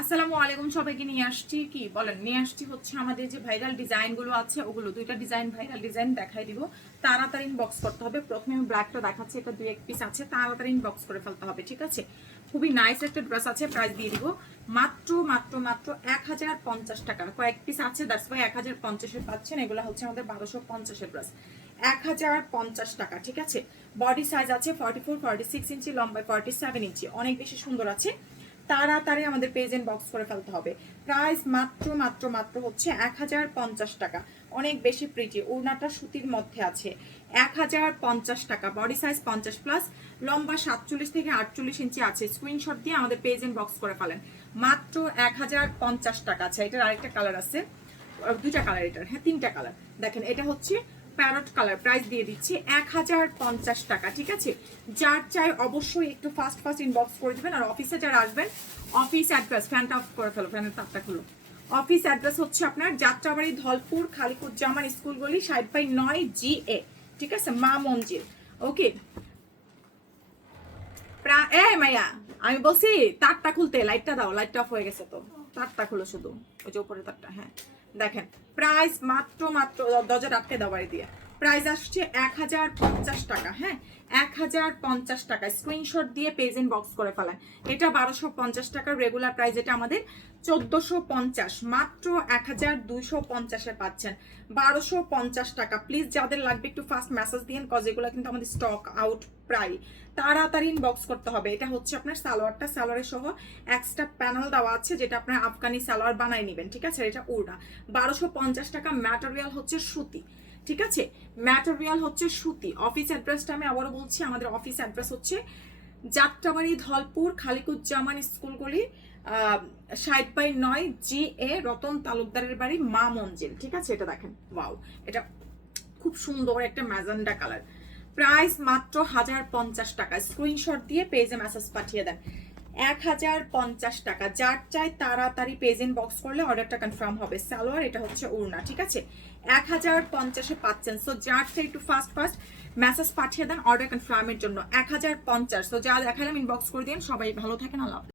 আসসালামু আলাইকুম, সবাইকে নিয়ে আসছি কি বলেন, নিয়ে আসছি হচ্ছে আমাদের যে ভাইরাল ডিজাইনগুলো আছে ওগুলো দুইটা ডিজাইন, ভাইরাল ডিজাইন দেখাই দিব। তাড়াতাড়ি ইনবক্স করতে হবে। প্রথমে আমি ব্ল্যাকটা দেখাচ্ছি, এটা দুই এক পিস আছে, তাড়াতাড়ি ইনবক্স করে ফেলতে হবে, ঠিক আছে? খুবই নাইস একটা ড্রেস আছে, প্রাইস দিয়ে দিব মাত্র মাত্র মাত্র 1050 টাকা। কয়েক পিস আছে, দ্যাটস ওয়াই 1050-এ পাচ্ছেন। এগুলো হচ্ছে আমাদের 1250-এর ড্রেস, 1050 টাকা, ঠিক আছে? বডি সাইজ আছে 44-46 ইঞ্চি, লম্বায় 47 ইঞ্চি, অনেক বেশি সুন্দর আছে। তাড়াতাড়ি আমাদের পেজ ইনবক্স করে ফেলতে হবে। প্রাইস মাত্র মাত্র মাত্র হচ্ছে 1050 টাকা। অনেক বেশি প্রিটি, ওড়নাটা সুতির মধ্যে আছে। 1050 টাকা, বডি সাইজ 50+, লম্বা 47 থেকে 48 ইঞ্চি আছে। স্ক্রিনশট দিয়ে আমাদের পেজ ইনবক্স করে ফেলেন। মাত্র 1050 টাকা। আচ্ছা, এটার আরেকটা কালার আছে, দুইটা কালার এটার, হ্যাঁ তিনটা কালার। দেখেন, এটা হচ্ছে প্যারট কালার, প্রাইস দিয়ে দিচ্ছি 1050 টাকা, ঠিক আছে? যার চাই অবশ্যই একটু ফাস্ট ফাস্ট ইনবক্স করে দিবেন। আর অফিসে যারা আসবেন, অফিস অ্যাড্রেস, ফ্যানটা অফ করে ফেলো, ফ্যানের তাপটা খুলো। অফিস অ্যাড্রেস হচ্ছে আপনার যাত্রাবাড়ি, ধলপুর, খালিকুজ্জামান স্কুল গলি, 60/9 GA, ঠিক আছে? মা মঞ্জিল, ওকে? এ মাইয়া, আমি বলছি তারটা খুলতে, লাইটটা দাও, লাইটটা অফ হয়ে গেছে তো, তারটা খুলো শুধু, ওই যে উপরে তারটা। হ্যাঁ দেখেন, প্রাইস মাত্র মাত্র, দরজা আটকে দাও বাড়ি দিয়ে। প্রাইস আসছে 1050 টাকা, হ্যাঁ 1050 টাকা। স্ক্রিনশট দিয়ে পেজ ইনবক্স করে ফেলেন। এটা 1250 টাকার রেগুলার প্রাইস, এটা আমাদের 1450, মাত্র 1250-এ পাচ্ছেন। 1250 টাকা। প্লিজ যাদের লাগবে একটু ফাস্ট মেসেজ দিন, কজ এগুলো কিন্তু আমাদের স্টক আউট প্রায়। তাড়াতাড়ি ইনবক্স করতে হবে। এটা হচ্ছে আপনার সালোয়ারটা, সালোয়ারের সহ এক্সট্রা প্যানেল দেওয়া আছে, যেটা আপনার আফগানি সালোয়ার বানাই নেবেন, ঠিক আছে? এটা ওড়না। 1250 টাকা। ম্যাটেরিয়াল হচ্ছে সুতি, ঠিক আছে? ম্যাটেরিয়াল হচ্ছে সুতি। অফিস অ্যাড্রেসটা আমি আবারও বলছি, আমাদের অফিস অ্যাড্রেস হচ্ছে যাত্রাবাড়ি, ধলপুর, খালিকুজ্জামান স্কুলগুলি, 60/9 GA, রতন তালুকদারের বাড়ি, মা মঞ্জিল, ঠিক আছে? এটা দেখেন, ওয়াও, এটা খুব সুন্দর একটা ম্যাজেন্ডা কালার। প্রাইস মাত্র 1050 টাকা। স্ক্রিনশট দিয়ে পেজে মেসেজ পাঠিয়ে দেন। 1050 টাকা। যার চাই তাড়াতাড়ি পেজ ইনবক্স করলে অর্ডারটা কনফার্ম হবে। সালোয়ার, এটা হচ্ছে ওড়না, ঠিক আছে? 1050-এ পাচ্ছেন। সো যার চাই একটু ফাস্ট ফাস্ট মেসেজ পাঠিয়ে দেন অর্ডার কনফার্মের জন্য। 1050। তো যা দেখালাম ইনবক্স করে দিন। সবাই ভালো থাকেন, আল্লাহ হাফেজ।